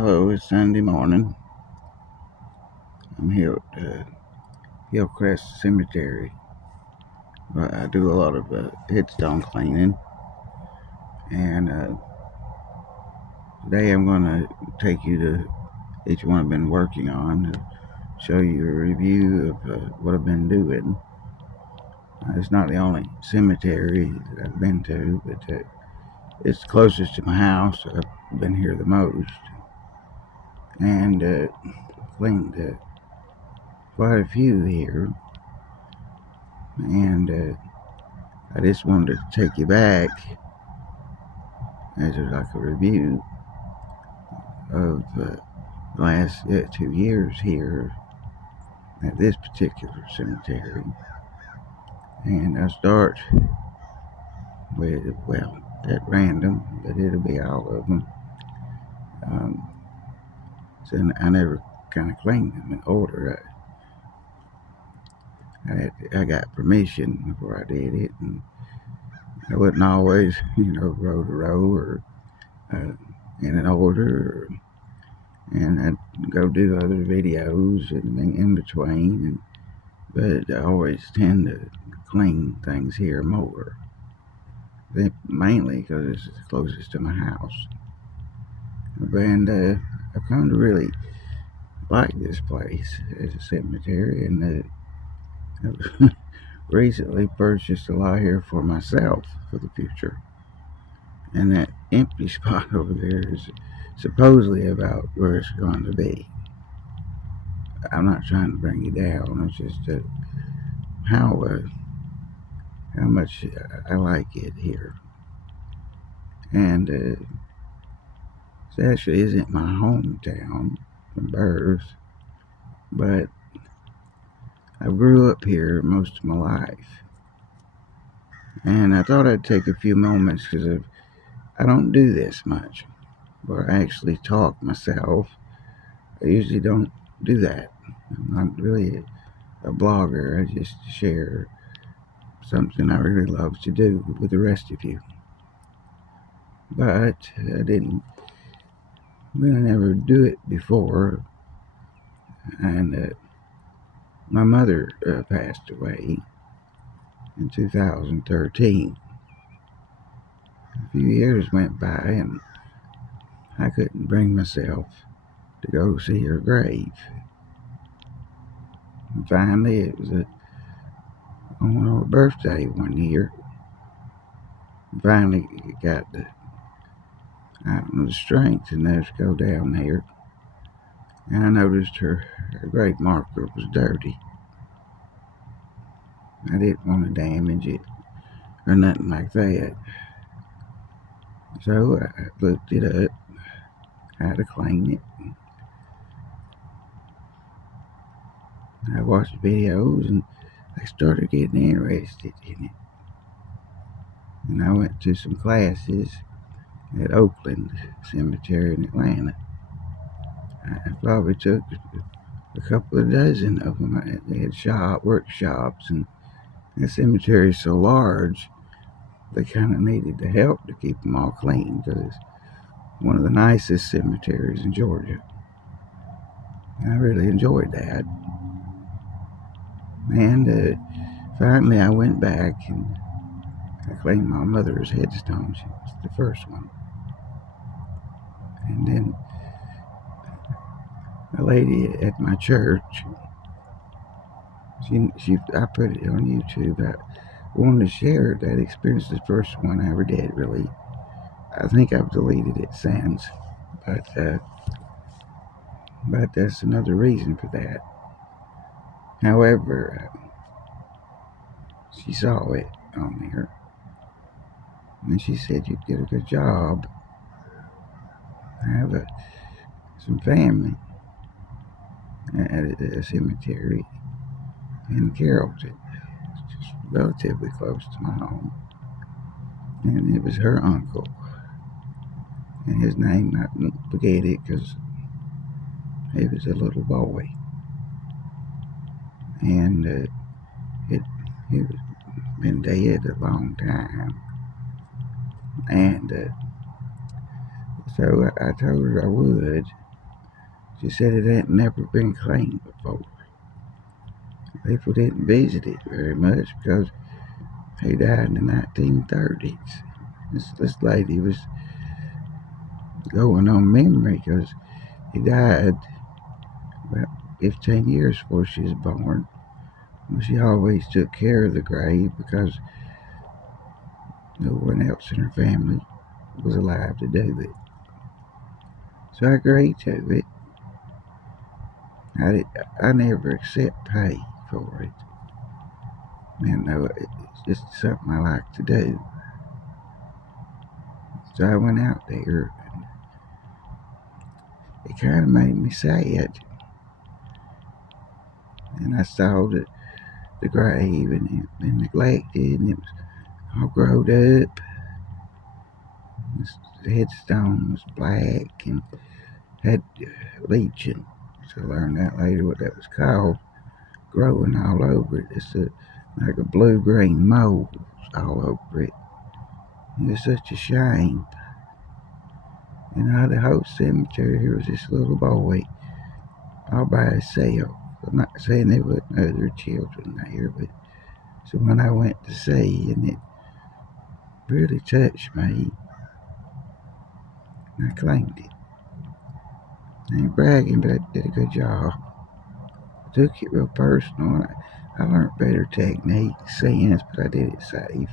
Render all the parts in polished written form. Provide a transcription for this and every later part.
Hello, it's Sunday morning. I'm here at Hillcrest Cemetery. I do a lot of headstone cleaning, and today I'm going to take you to each one I've been working on to show you a review of what I've been doing. It's not the only cemetery that I've been to, but it's closest to my house. I've been here the most, and cleaned quite a few here, and I just wanted to take you back as like a review of the last 2 years here at this particular cemetery. And I start with, well, at random, but it'll be all of them. So I never kind of cleaned them in order. I got permission before I did it, and I wouldn't always, row to row or in an order, and I'd go do other videos in between, but I always tend to clean things here more, mainly because it's the closest to my house. And I've come to really like this place as a cemetery, and I've recently purchased a lot here for myself for the future. And that empty spot over there is supposedly about where it's going to be. I'm not trying to bring you down. It's just how much I like it here. And it actually isn't my hometown from birth, but I grew up here most of my life. And I thought I'd take a few moments, because I don't do this much, where I actually talk myself. I usually don't do that. I'm not really a blogger. I just share something I really love to do with the rest of you. But I didn't really never do it before. And my mother passed away in 2013. A few years went by, and I couldn't bring myself to go see her grave. And finally, it was on her birthday one year. Finally got the strength enough to go down there, and I noticed her grave marker was dirty. I didn't want to damage it or nothing like that, so I looked it up, how to clean it. I watched videos, and I started getting interested in it. And I went to some classes at Oakland Cemetery in Atlanta. I probably took a couple of dozen of them. They had workshops, and the cemetery is so large, they kind of needed the help to keep them all clean, because it's one of the nicest cemeteries in Georgia. And I really enjoyed that. And finally I went back and I cleaned my mother's headstone. She was the first one. And then a lady at my church, I put it on YouTube. I wanted to share that experience, the first one I ever did, really. I think I've deleted it since, but that's another reason for that. However, she saw it on there, and she said, "You did a good job. I have some family at a cemetery in Carrollton. It's just relatively close to my home." And it was her uncle, and his name, I won't forget it, because he was a little boy, and he was been dead a long time. And so I told her I would, She said it had never been cleaned before. People didn't visit it very much because he died in the 1930s. This lady was going on memory because he died about 15 years before she was born. But she always took care of the grave because no one else in her family was alive to do it. So I agreed to it. I never accept pay for it. It's just something I like to do. So I went out there, and it kind of made me sad. And I saw the grave, and it had been neglected, and it was all growed up. The headstone was black and had leaching. So I learned that later what that was called, growing all over it. It's like a blue-green mold all over it. It was such a shame. And the whole cemetery, here was this little boy all by himself. I'm not saying there wasn't other children there, but so when I went to see, and it really touched me, and I claimed it. I ain't bragging, but I did a good job. I took it real personal, and I learned better techniques since, but I did it safe.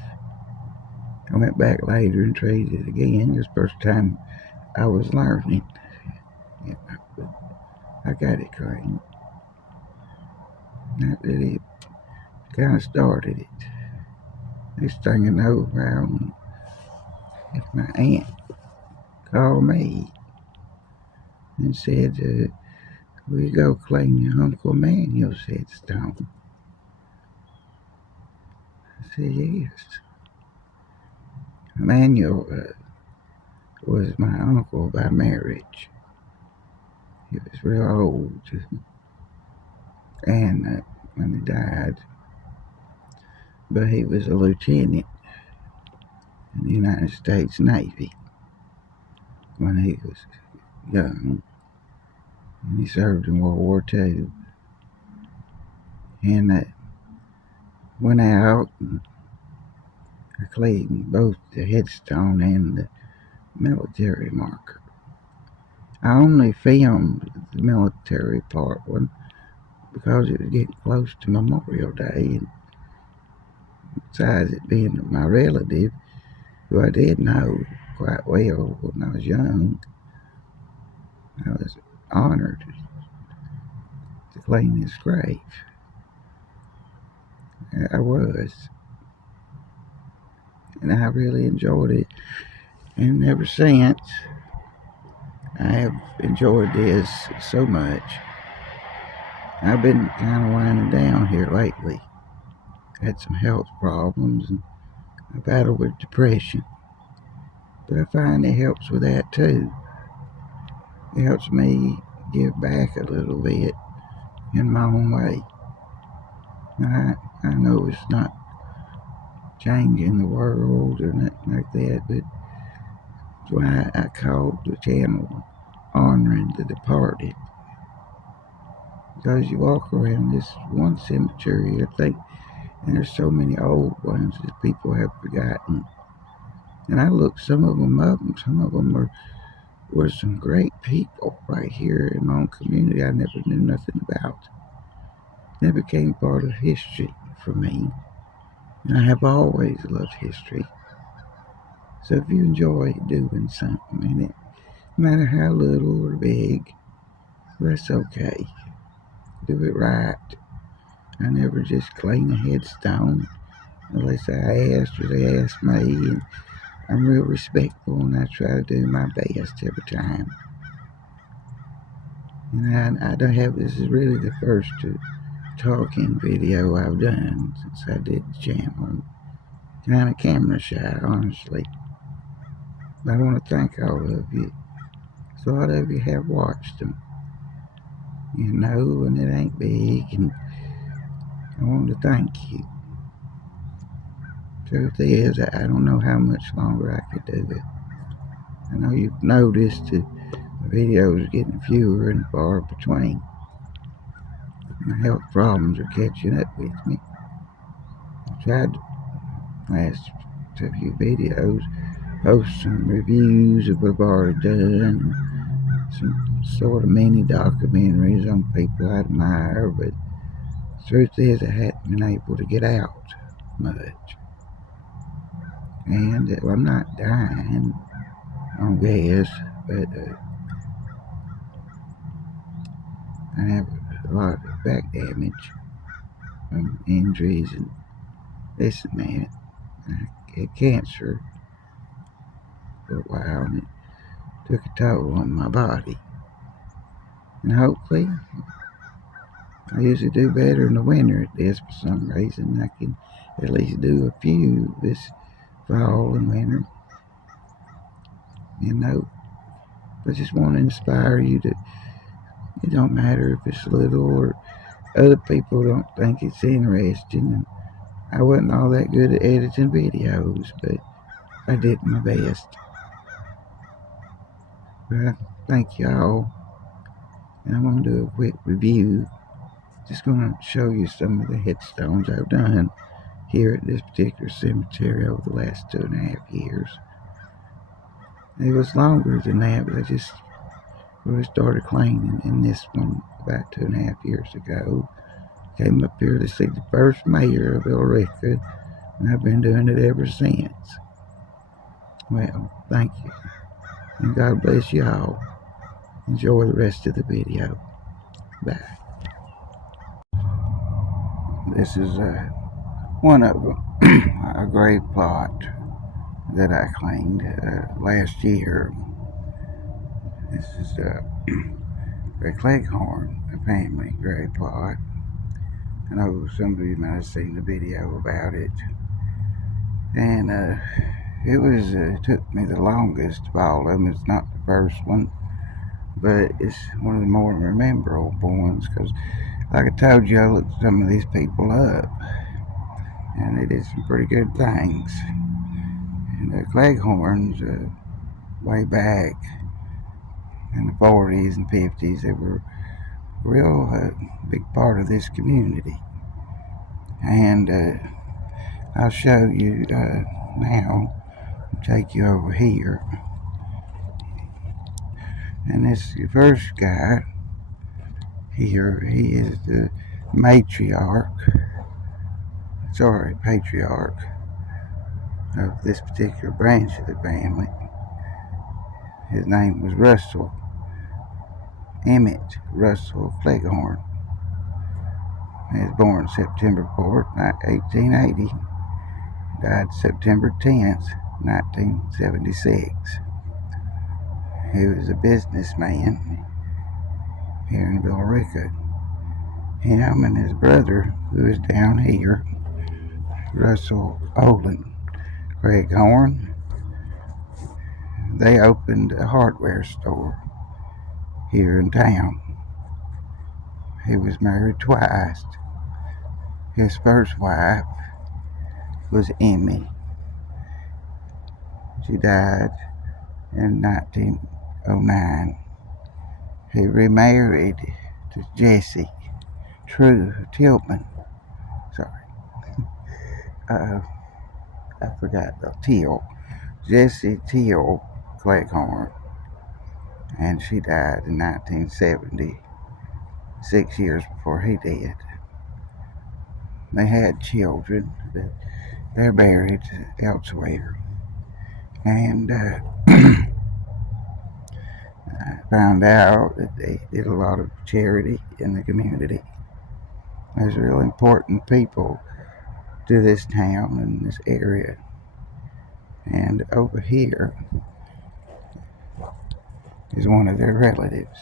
I went back later and tried it again. It was the first time I was learning. I got it clean. That really kind of started it. Next thing I know, around if my aunt called me and said, will you go clean your Uncle Manuel's headstone? I said, yes. Manuel was my uncle by marriage. He was real old, and when he died, but he was a lieutenant in the United States Navy when he was young, and he served in World War II, and went out and I cleaned both the headstone and the military marker. I only filmed the military part one because it was getting close to Memorial Day, and besides it being my relative, who I did know quite well when I was young, I was honored to clean his grave. I was, and I really enjoyed it, and ever since, I have enjoyed this so much. I've been kind of winding down here lately. Had some health problems, and I battle with depression. But I find it helps with that too. It helps me give back a little bit in my own way. I know it's not changing the world or nothing like that, but that's why I called the channel Honoring the Departed. Because you walk around this one cemetery, I think, and there's so many old ones that people have forgotten. And I looked some of them up, and some of them were some great people right here in my own community I never knew nothing about. They became part of history for me, and I have always loved history. So if you enjoy doing something in it, no matter how little or big, that's okay. Do it right. I never just clean a headstone unless I asked or they asked me, and I'm real respectful, and I try to do my best every time. And I don't have, this is really the first talking video I've done since I did the channel. I'm kind of camera shy, honestly. But I want to thank all of you. So a lot of you have watched them, and it ain't big, and I want to thank you. Truth is, I don't know how much longer I could do it. I know you've noticed the videos are getting fewer and far between. My health problems are catching up with me. I tried to last a few videos, post some reviews of what I've already done, some sort of mini documentaries on people I admire, but the truth is I hadn't been able to get out much. And I'm not dying, I guess, but I have a lot of back damage from injuries and this and that. I had cancer for a while, and it took a toll on my body. And hopefully, I usually do better in the winter at this for some reason. I can at least do a few this fall and winter. I just want to inspire you to, it don't matter if it's little or other people don't think it's interesting. And I wasn't all that good at editing videos, but I did my best. But I thank y'all. And I'm going to do a quick review. Just going to show you some of the headstones I've done here at this particular cemetery over the last 2.5 years. It was longer than that, but I just really started cleaning in this one about 2.5 years ago. Came up here to see the first mayor of Hillcrest, and I've been doing it ever since. Well, thank you, and God bless y'all. Enjoy the rest of the video. Bye. This is one of them, a grave plot that I cleaned last year. This is a Cleghorn family grave plot. I know some of you might have seen the video about it. And it took me the longest of all of them. It's not the first one, but it's one of the more memorable ones because, like I told you, I looked some of these people up, and they did some pretty good things. And the Cleghorns, way back in the 40s and 50s, they were a real big part of this community. And I'll show you now, take you over here. And this first guy here, he is the patriarch of this particular branch of the family. His name was Emmett Russell Cleghorn. He was born September 4th, 1880. Died September 10th, 1976. He was a businessman here in Billerica. Him and his brother, who is down here, Russell Olin Cleghorn, they opened a hardware store here in town. He was married twice. His first wife was Emmy. She died in 1909. He remarried to Jessie True Tillman. Sorry. I forgot the Till. Jessie Till Cleghorn. And she died in 1970, 6 years before he did. They had children, but they're buried elsewhere. And I found out that they did a lot of charity in the community. There's really important people to this town and this area. And over here is one of their relatives.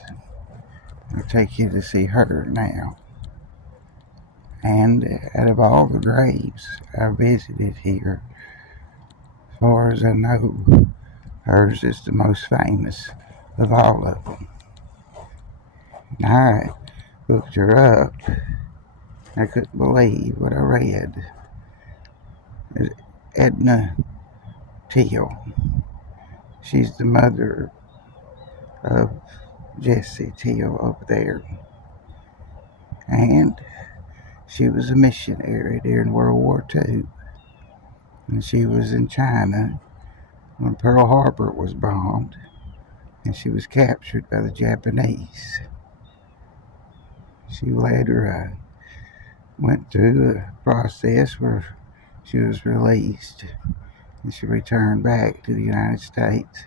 I'll take you to see her now. And out of all the graves I visited here, as far as I know, hers is the most famous of all of them. And I looked her up. I couldn't believe what I read. It's Edna Till. She's the mother of Jessie Teal over there. And she was a missionary during World War II. And she was in China when Pearl Harbor was bombed. And she was captured by the Japanese. She later went through a process where she was released and she returned back to the United States.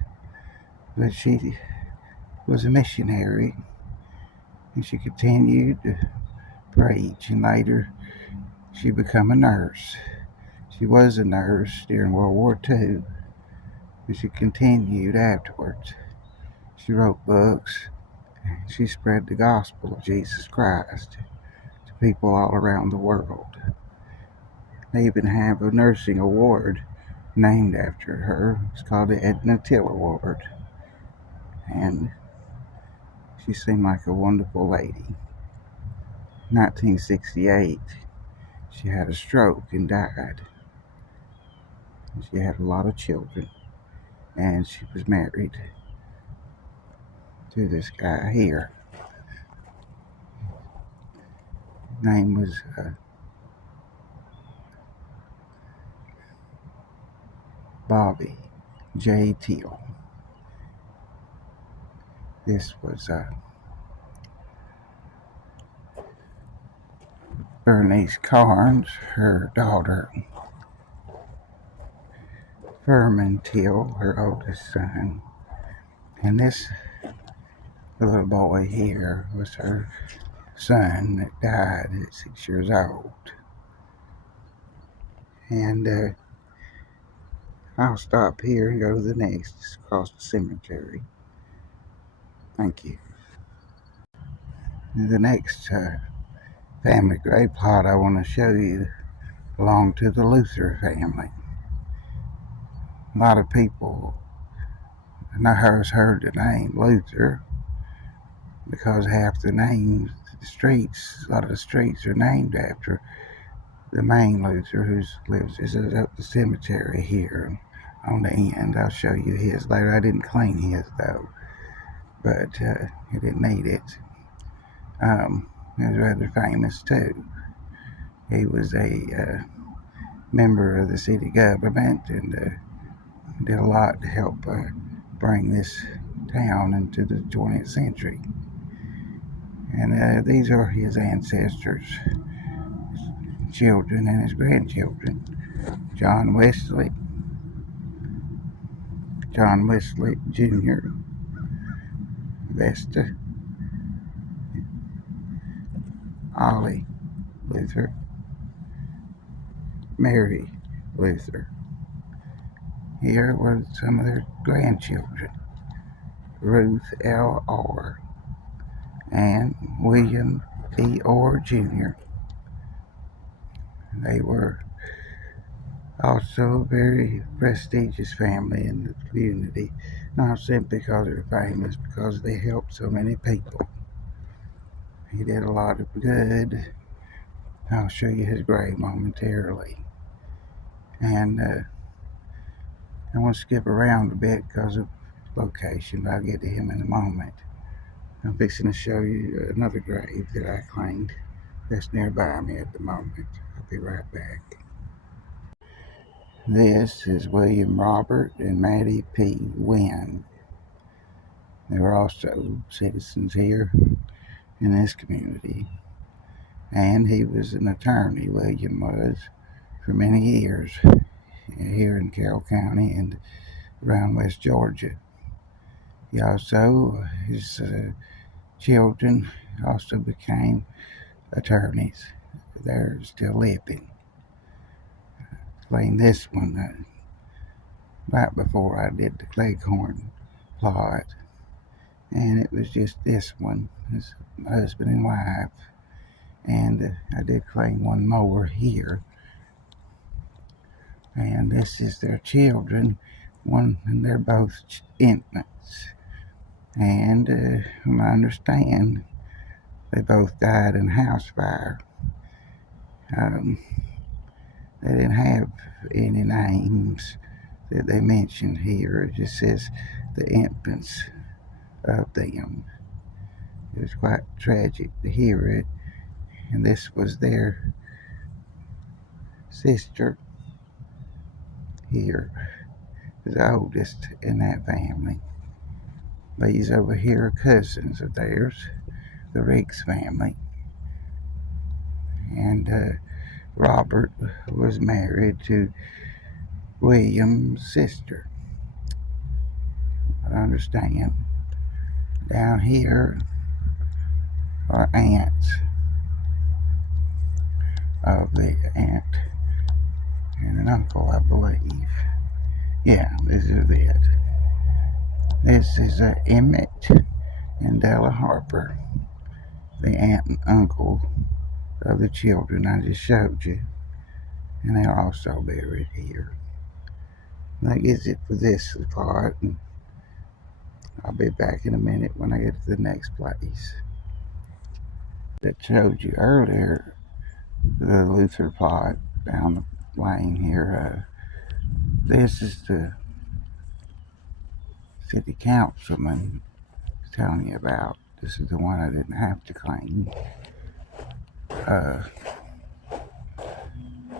But she was a missionary and she continued to preach, and later she became a nurse. She was a nurse during World War II, and she continued afterwards. She wrote books. She spread the gospel of Jesus Christ to people all around the world. They even have a nursing award named after her. It's called the Edna Till Award. And she seemed like a wonderful lady. 1968, she had a stroke and died. She had a lot of children, and she was married to this guy here. His name was Bobby J. Teal. This was Bernice Carnes, her daughter. Furman Teal, her oldest son. And this little boy here was her son that died at 6 years old. And I'll stop here and go to the next. It's across the cemetery. Thank you. The next family grave plot I want to show you belonged to the Luther family. A lot of people has heard the name Luther because half the names, the streets, a lot of the streets are named after the main Luther who lives up the cemetery here on the end. I'll show you his later. I didn't clean his though, but he didn't need it. He was rather famous too. He was a member of the city government and did a lot to help bring this town into the 20th century. And these are his ancestors, his children and his grandchildren. John Wesley Jr., Vesta, Ollie Luther, Mary Luther. Here were some of their grandchildren: Ruth L. Orr and William E. Orr Jr. They were also a very prestigious family in the community, not simply because they're famous, because they helped so many people. He did a lot of good. I'll show you his grave momentarily. And I want to skip around a bit because of location. I'll get to him in a moment. I'm fixing to show you another grave that I claimed that's nearby me at the moment. I'll be right back. This is William Robert and Mattie P. Wynn. They were also citizens here in this community. And he was an attorney, William was, for many years here in Carroll County and around West Georgia. He also, his children also became attorneys. They're still living. Playing this one right before I did the Cleghorn plot. And it was just this one, his husband and wife. And I did claim one more here. And this is their children, and they're both infants. And from I understand, they both died in a house fire. They didn't have any names that they mentioned here. It just says the infants of them. It was quite tragic to hear it, and this was their sister here, the oldest in that family. These over here are cousins of theirs, the Riggs family, and Robert was married to William's sister. I understand. Down here are aunts of the aunt and an uncle, I believe. Yeah, this is it. This is Emmett and Della Harper, the aunt and uncle of the children I just showed you, and they're also buried here. That gets it for this part, and I'll be back in a minute when I get to the next place. That showed you earlier the Luther plot down the lane here. This is the city councilman telling you about. This is the one I didn't have to claim.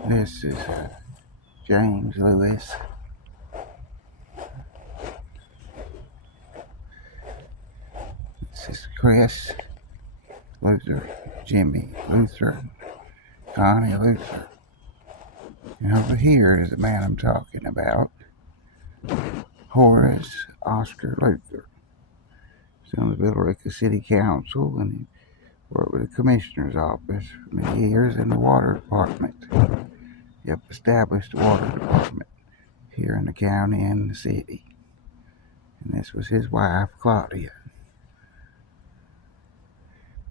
This is James Lewis. This is Chris Luther, Jimmy Luther, Connie Luther. And over here is the man I'm talking about, Horace Oscar Luther. He's on the Villarica City Council, and he worked with the Commissioner's Office for many years in the Water Department. He helped establish the Water Department here in the county and the city. And this was his wife, Claudia.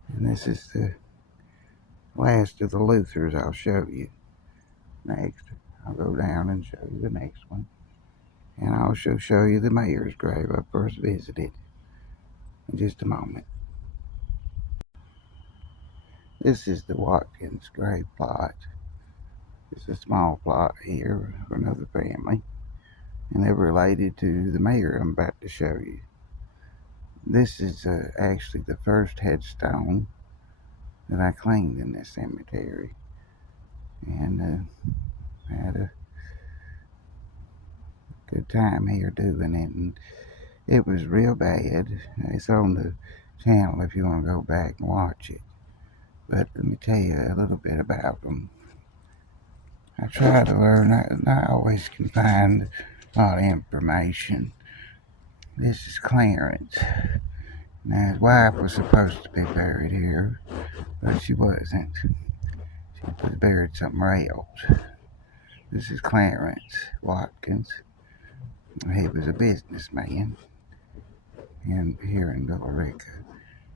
And this is the last of the Luthers I'll show you next. I'll go down and show you the next one. And I'll also show you the mayor's grave I first visited in just a moment. This is the Watkins grave plot. It's a small plot here for another family, and they're related to the mayor I'm about to show you. This is actually the first headstone that I cleaned in this cemetery, and I had a good time here doing it, and it was real bad. It's on the channel if you want to go back and watch it. But let me tell you a little bit about them. I try to learn. I always can find a lot of information. This is Clarence. Now, his wife was supposed to be buried here, but she wasn't. She was buried somewhere else. This is Clarence Watkins. He was a businessman here in Villarica,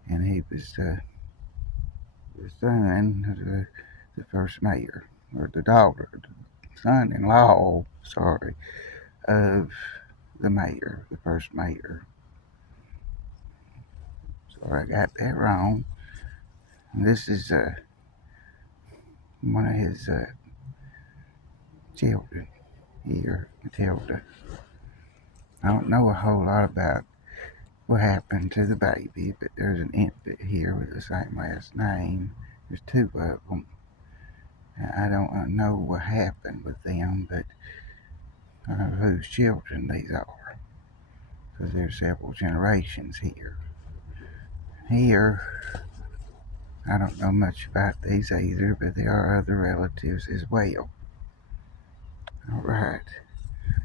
and he was the son of the first mayor, or the daughter, the son-in-law, of the mayor, the first mayor. Sorry, I got that wrong. And this is one of his children here, Matilda. I don't know a whole lot about what happened to the baby, but there's an infant here with the same last name. There's two of them. I don't know what happened with them, but whose children these are, because there's several generations here. Here, I don't know much about these either, but there are other relatives as well. Alright,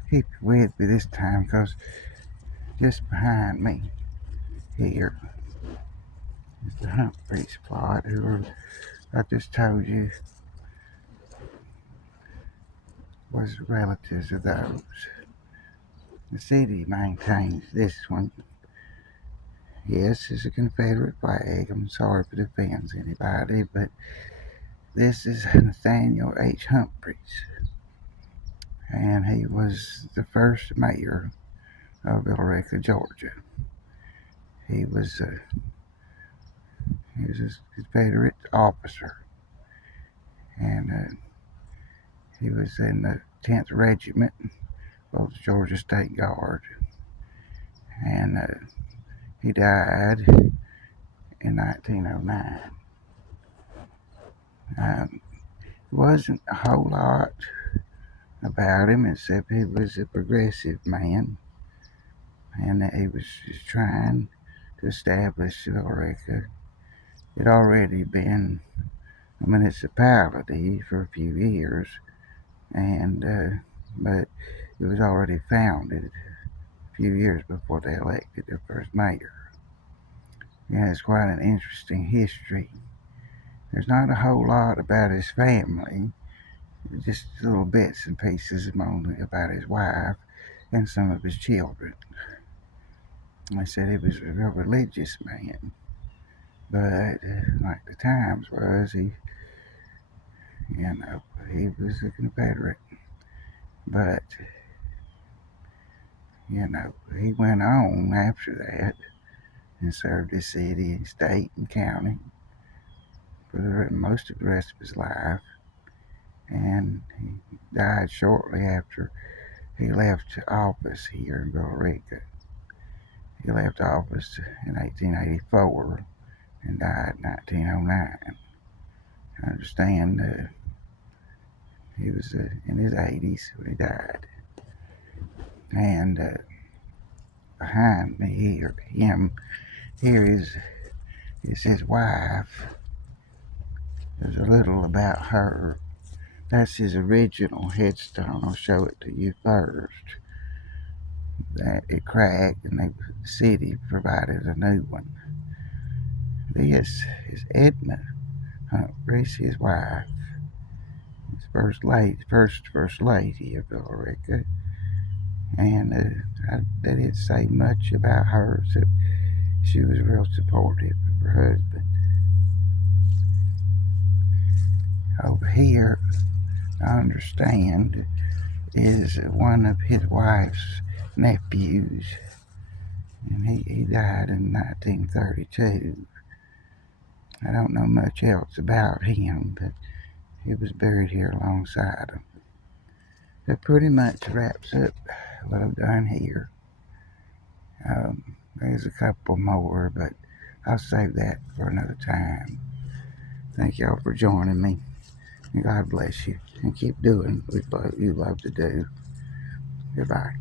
keep with me this time, because just behind me here is the Humphreys plot, who I just told you was relatives of those. The city maintains this one. Yes, it's a Confederate flag. I'm sorry if it offends anybody, but this is Nathaniel H. Humphreys, and he was the first mayor of Villarica, Georgia. He was a Confederate officer, and he was in the 10th Regiment of the Georgia State Guard, and He died in 1909. Wasn't a whole lot about him except he was a progressive man, and that he was just trying to establish Ulrika. It had already been a municipality for a few years, and but it was already founded a few years before they elected their first mayor. Yeah, it's quite an interesting history. There's not a whole lot about his family, just little bits and pieces only about his wife and some of his children. They said he was a real religious man, but like the Times was, he was a Confederate. But he went on after that and served his city, state, and county for most of the rest of his life. And he died shortly after he left office here in Billerica. He left office in 1884 and died in 1909. I understand he was in his 80s when he died. And behind me here is his wife. There's a little about her. That's his original headstone. I'll show it to you first. That it cracked, and the city provided a new one. This is Edna Humphreys, his wife, his first lady of Billerica, and they didn't say much about her, except she was real supportive of her husband. Over here, I understand, is one of his wife's nephews, and he died in 1932. I don't know much else about him, but he was buried here alongside him. That pretty much wraps up what I've done here. There's a couple more, but I'll save that for another time. Thank y'all for joining me. And God bless you. And keep doing what you love to do. Goodbye.